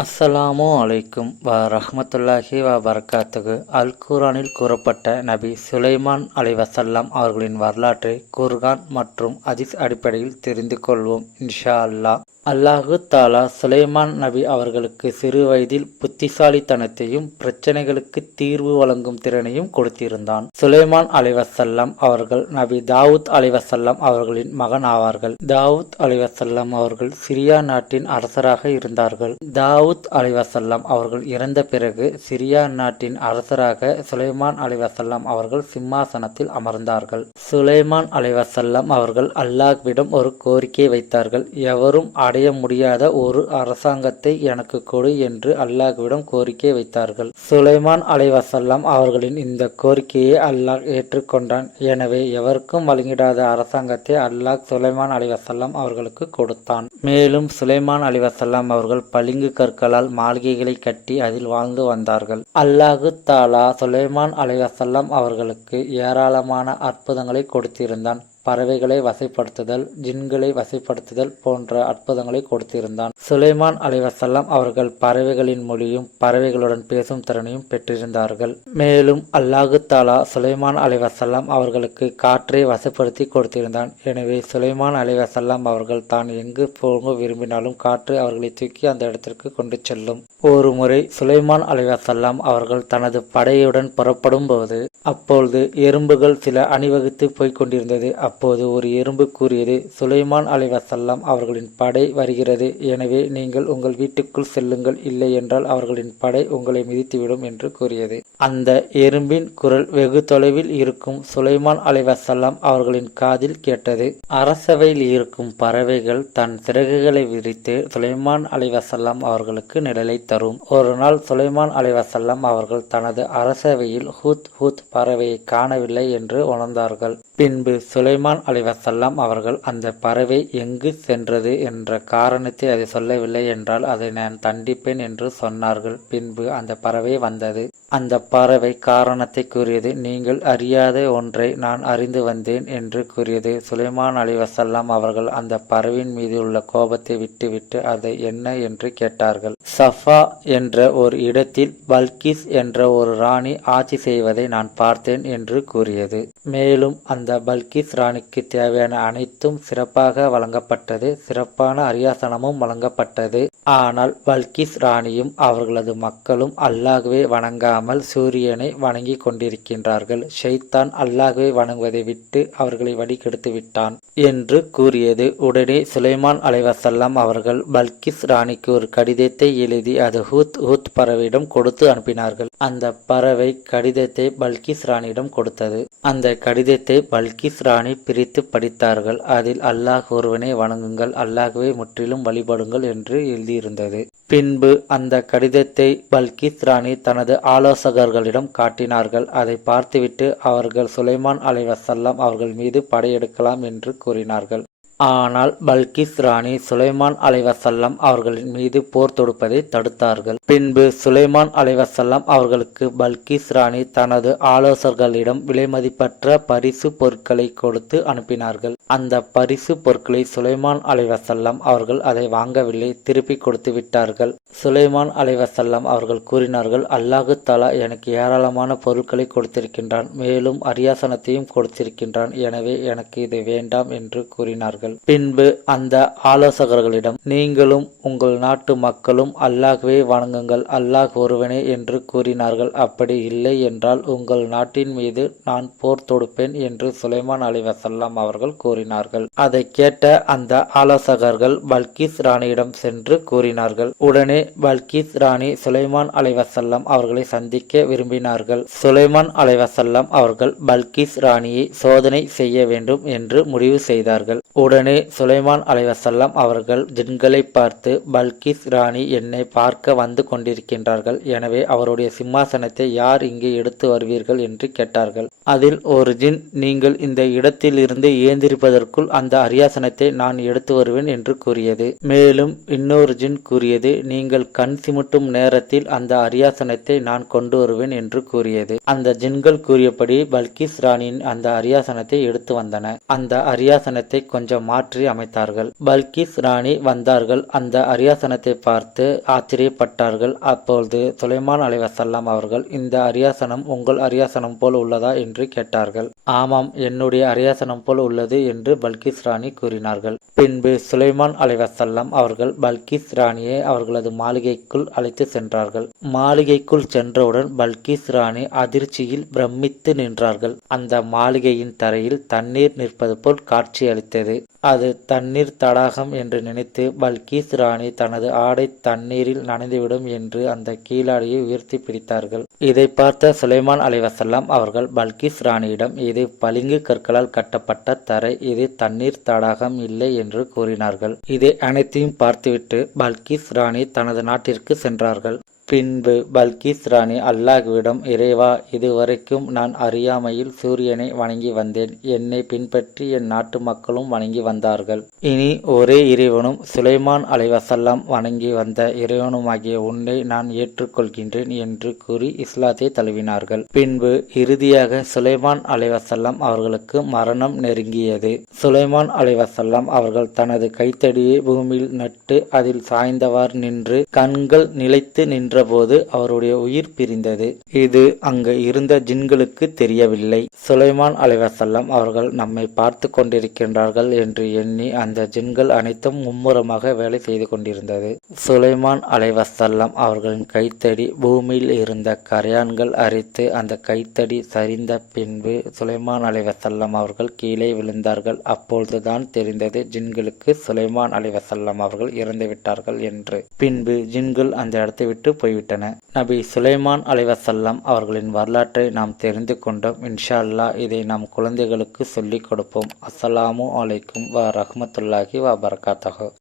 அஸ்ஸலாமு அலைக்கும் ரஹ்மத்துல்லாஹி வபரகாத்துஹு. அல் குர்ஆனில் கூறப்பட்ட நபி சுலைமான் அலைவசல்லாம் அவர்களின் வரலாற்றை குர்ஆன் மற்றும் ஹதீஸ் அடிப்படையில் தெரிந்து கொள்வோம் இன்ஷா அல்லாஹ். அல்லாஹு தாலா சுலைமான் நபி அவர்களுக்கு சிறு வயதில் புத்திசாலித்தனத்தையும் பிரச்சனைகளுக்கு தீர்வு வழங்கும் திறனையும் கொடுத்திருந்தான். சுலைமான் அலைவசல்லாம் அவர்கள் நபி தாவூத் அலைவசல்லாம் அவர்களின் மகன் ஆவார்கள். தாவூத் அலைவசல்லாம் அவர்கள் சிரியா நாட்டின் அரசராக இருந்தார்கள். தாவூத் அலைவசல்லாம் அவர்கள் இறந்த பிறகு சிரியா நாட்டின் அரசராக சுலைமான் அலைவசல்லாம் அவர்கள் சிம்மாசனத்தில் அமர்ந்தார்கள். சுலைமான் அலைவசல்லாம் அவர்கள் அல்லாஹ்விடம் ஒரு கோரிக்கை வைத்தார்கள். எவரும் அடைய முடியாத ஒரு அரசாங்கத்தை எனக்கு கொடு என்று அல்லாஹ்விடம் கோரிக்கை வைத்தார்கள். சுலைமான் அலைவசல்லாம் அவர்களின் இந்த கோரிக்கையை அல்லாஹ் ஏற்றுக்கொண்டான். எனவே எவருக்கும் வழங்கிடாத அரசாங்கத்தை அல்லாஹ் சுலைமான் அலைவசல்லாம் அவர்களுக்கு கொடுத்தான். மேலும் சுலைமான் அலைவசல்லாம் அவர்கள் பளிங்கு கற்களால் மாளிகைகளை கட்டி அதில் வாழ்ந்து வந்தார்கள். அல்லாஹு தாலா சுலைமான் அலைவசல்லாம் அவர்களுக்கு ஏராளமான அற்புதங்களை கொடுத்திருந்தான். பறவைகளை வசைப்படுத்துதல், ஜின்களை வசைப்படுத்துதல் போன்ற அற்புதங்களை கொடுத்திருந்தான். சுலைமான் அலைவசல்லாம் அவர்கள் பறவைகளின் மொழியும் பறவைகளுடன் பேசும் திறனையும் பெற்றிருந்தார்கள். மேலும் அல்லாஹு தாலா சுலைமான் அலைவசல்லாம் அவர்களுக்கு காற்றை வசப்படுத்தி கொடுத்திருந்தான். எனவே சுலைமான் அலைவசல்லாம் அவர்கள் தான் எங்கு போக விரும்பினாலும் காற்று அவர்களை தூக்கி அந்த இடத்திற்கு கொண்டு செல்லும். ஒரு முறை சுலைமான் அலைவசல்லாம் அவர்கள் தனது படையுடன் புறப்படும் போது அப்பொழுது எறும்புகள் சில அணிவகுத்து போய்கொண்டிருந்தது. அப்போது ஒரு எறும்பு கூறியது, சுலைமான் அலைவசல்லாம் அவர்களின் படை வருகிறது, எனவே நீங்கள் உங்கள் வீட்டுக்குள் செல்லுங்கள், இல்லை என்றால் அவர்களின் படை உங்களை மிதித்துவிடும் என்று கூறியது. அந்த எறும்பின் குரல் வெகு தொலைவில் இருக்கும் சுலைமான் அலைவசல்லாம் அவர்களின் காதில் கேட்டது. அரசவையில் இருக்கும் பறவைகள் தன் சிறகுகளை விரித்து சுலைமான் அலைவசல்லாம் அவர்களுக்கு நிழலை தரும். ஒரு நாள் சுலைமான் அலைவசல்லாம் அவர்கள் தனது அரசவையில் ஹூத் ஹூத் பறவையை காணவில்லை என்று உணர்ந்தார்கள். பின்பு சுலைமான் அலைவசல்லாம் அவர்கள் அந்த பறவை எங்கு சென்றது என்ற காரணத்தை அதை சொல்லவில்லை என்றால் அதை நான் தண்டிப்பேன் என்று சொன்னார்கள். பின்பு அந்த பறவை வந்தது. அந்த பறவை காரணத்தை கூறியது. நீங்கள் அறியாத ஒன்றை நான் அறிந்து வந்தேன் என்று கூறியது. சுலைமான் அலைவசல்லாம் அவர்கள் அந்த பறவையின் மீது உள்ள கோபத்தை விட்டுவிட்டு அதை என்ன என்று கேட்டார்கள். சஃபா என்ற ஒரு இடத்தில் பல்கிஸ் என்ற ஒரு ராணி ஆட்சி செய்வதை நான் பார்த்தேன் என்று கூறியது. மேலும் அந்த பல்கிஸ் ராணிக்கு தேவையான அனைத்தும் சிறப்பாக வழங்கப்பட்டது. சிறப்பான அரியாசனமும் வழங்கப்பட்டது. ஆனால் பல்கிஸ் ராணியும் அவர்களது மக்களும் அல்லாஹ்வை வணங்காமல் சூரியனை வணங்கி கொண்டிருக்கின்றார்கள். ஷைத்தான் அல்லாஹ்வை வணங்குவதை விட்டு அவர்களை வழிகெடுத்து விட்டான் என்று கூறியது. உடனே சுலைமான் அலைவசல்லாம் அவர்கள் பல்கிஸ் ராணிக்கு ஒரு கடிதத்தை எழுதி அது ஹூத் ஹூத் பறவையிடம் கொடுத்து அனுப்பினார்கள். அந்த பறவை கடிதத்தை பல்கிஸ் ராணியிடம் கொடுத்தது. அந்த கடிதத்தை பல்கிஸ் ராணி பிரித்து படித்தார்கள். அதில் அல்லாஹ் ஒருவனை வணங்குங்கள், அல்லாஹ்வை முற்றிலும் வழிபடுங்கள் என்று எழுதியிருந்தது. பின்பு அந்த கடிதத்தை பல்கிஸ் ராணி தனது ஆலோசகர்களிடம் காட்டினார்கள். அதை பார்த்துவிட்டு அவர்கள் சுலைமான் அலைவசல்லாம் அவர்கள் மீது படையெடுக்கலாம் என்று கூறினார்கள். ஆனால் பல்கிஸ் ராணி சுலைமான் அலைவசல்லாம் அவர்களின் மீது போர் தொடுப்பதை தடுத்தார்கள். பின்பு சுலைமான் அலைவசல்லாம் அவர்களுக்கு பல்கிஸ் ராணி தனது ஆலோசகர்களிடம் விலைமதிப்பற்ற பரிசு பொருட்களை கொடுத்து அனுப்பினார்கள். அந்த பரிசு பொருட்களை சுலைமான் அலைவசல்லாம் அவர்கள் அதை வாங்கவில்லை, திருப்பி கொடுத்து விட்டார்கள். சுலைமான் அலைவசல்லாம் அவர்கள் கூறினார்கள், அல்லாஹு தாலா எனக்கு ஏராளமான பொருட்களை கொடுத்திருக்கின்றான், மேலும் அரியாசனத்தையும் கொடுத்திருக்கின்றான், எனவே எனக்கு இது வேண்டாம் என்று கூறினார்கள். பின்பு அந்த ஆலோசகர்களிடம், நீங்களும் உங்கள் நாட்டு மக்களும் அல்லாஹ்வை வணங்குங்கள், அல்லாஹ் ஒருவனே என்று கூறினார்கள். அப்படி இல்லை என்றால் உங்கள் நாட்டின் மீது நான் போர் தொடுப்பேன் என்று சுலைமான் அலைவசல்லாம் அவர்கள் கூறினார்கள். அதை கேட்ட அந்த ஆலோசகர்கள் பல்கிஸ் ராணியிடம் சென்று கூறினார்கள். உடனே பல்கிஸ் ராணி சுலைமான் அலைவசல்லாம் அவர்களை சந்திக்க விரும்பினார்கள். சுலைமான் அலைவசல்லாம் அவர்கள் பல்கிஸ் ராணியை சோதனை செய்ய வேண்டும் என்று முடிவு செய்தார்கள். உடனே சுலைமான் அலைவசல்லாம் அவர்கள் ஜின்களை பார்த்து, பல்கிஸ் ராணி என்னை பார்க்க வந்து கொண்டிருக்கின்றார்கள், எனவே அவருடைய சிம்மாசனத்தை யார் இங்கே எடுத்து வருவீர்கள் என்று கேட்டார்கள். அதில் ஒரு ஜின், நீங்கள் இந்த இடத்தில் இருந்து ஏந்திரி இருப்பதற்குள் அந்த அரியாசனத்தை நான் எடுத்து வருவேன் என்று கூறியது. மேலும் இன்னொரு ஜின் கூறியது, நீங்கள் கண் சிமிட்டும் நேரத்தில் அந்த அரியாசனத்தை நான் கொண்டு வருவேன் என்று கூறியது. அந்த ஜின்கள் கூறியபடி பல்கிஸ் ராணியின் அந்த அரியாசனத்தை எடுத்து வந்தன. அந்த அரியாசனத்தை கொஞ்சம் மாற்றி அமைத்தார்கள். பல்கிஸ் ராணி வந்தார்கள். அந்த அரியாசனத்தை பார்த்து ஆச்சரியப்பட்டார்கள். அப்பொழுது சுலைமான் அலைஹிஸ்ஸலாம் அவர்கள், இந்த அரியாசனம் உங்கள் அரியாசனம் போல் உள்ளதா என்று கேட்டார்கள். ஆமாம், என்னுடைய அரியாசனம் போல் உள்ளது என்று பல்கிஸ் ராணி கூறினார்கள். பின்பு சுலைமான் அலைஹிஸ்ஸலாம் அவர்கள் பல்கிஸ் ராணியை அவர்களது மாளிகைக்குள் அழைத்து சென்றார்கள். மாளிகைக்குள் சென்றவுடன் பல்கிஸ் ராணி அதிர்ச்சியில் பிரமித்து நின்றார்கள். அந்த மாளிகையின் தரையில் தண்ணீர் நிற்பது போல் காட்சியளித்தது. அது தண்ணீர் தடாகம் என்று நினைத்து பல்கிஸ் ராணி தனது ஆடை தண்ணீரில் நனைந்துவிடும் என்று அந்த கீழாடையை உயர்த்தி பிடித்தார்கள். இதை பார்த்த சுலைமான் அலைஹிஸ்ஸலாம் அவர்கள் பல்கிஸ் ராணியிடம், இது பளிங்கு கற்களால் கட்டப்பட்ட தரை, இது தண்ணீர் தடாகம் இல்லை என்று கூறினார்கள். இதை அனைத்தையும் பார்த்துவிட்டு பல்கிஸ் ராணி தனது நாட்டிற்கு சென்றார்கள். பின்பு பல்கிஸ் ராணி அல்லாஹ்விடம், இறைவா, இதுவரைக்கும் நான் அறியாமையில் சூரியனை வணங்கி வந்தேன். என்னை பின்பற்றி என் நாட்டு மக்களும் வணங்கி வந்தார்கள். இனி ஒரே இறைவனும் சுலைமான் அலைஹிஸ்ஸலாம் வணங்கி வந்த இறைவனுமாகிய உன்னை நான் ஏற்றுக்கொள்கின்றேன் என்று கூறி இஸ்லாத்தை தழுவினார்கள். பின்பு இறுதியாக சுலைமான் அலைஹிஸ்ஸலாம் அவர்களுக்கு மரணம் நெருங்கியது. சுலைமான் அலைஹிஸ்ஸலாம் அவர்கள் தனது கைத்தடியை பூமியில் நட்டு அதில் சாய்ந்தவாறு நின்று கண்கள் நிலைத்து நின்ற போது அவருடைய உயிர் பிரிந்தது. இது அங்கு இருந்த ஜின்களுக்கு தெரியவில்லை. சுலைமான் அலைஹிஸ்ஸலாம் அவர்கள் நம்மை பார்த்து கொண்டிருக்கின்றார்கள் என்று எண்ணி அந்த ஜின்கள் அனைத்தும் மும்முரமாக வேலை செய்து கொண்டிருந்தது. சுலைமான் அலைஹிஸ்ஸலாம் அவர்களின் கைத்தடி பூமியில் இருந்த கரையான்கள் அரித்து அந்த கைத்தடி சரிந்த பின்பு சுலைமான் அலைஹிஸ்ஸலாம் அவர்கள் கீழே விழுந்தார்கள். அப்பொழுதுதான் தெரிந்தது ஜின்களுக்கு சுலைமான் அலைஹிஸ்ஸலாம் அவர்கள் இறந்து விட்டார்கள் என்று. பின்பு ஜின்கள் அந்த இடத்தை விட்டு போய்விட்டன. நபி சுலைமான் அலைஹிஸ்ஸலாம் அவர்களின் வரலாற்றை நாம் தெரிந்து கொண்டோம். இன்ஷா அல்லாஹ் இதை நாம் குழந்தைகளுக்கு சொல்லிக் கொடுப்போம். அஸ்ஸலாமு அலைக்கும் வ ரஹ்மத்துல்லாஹி வ பரகாத்துஹு.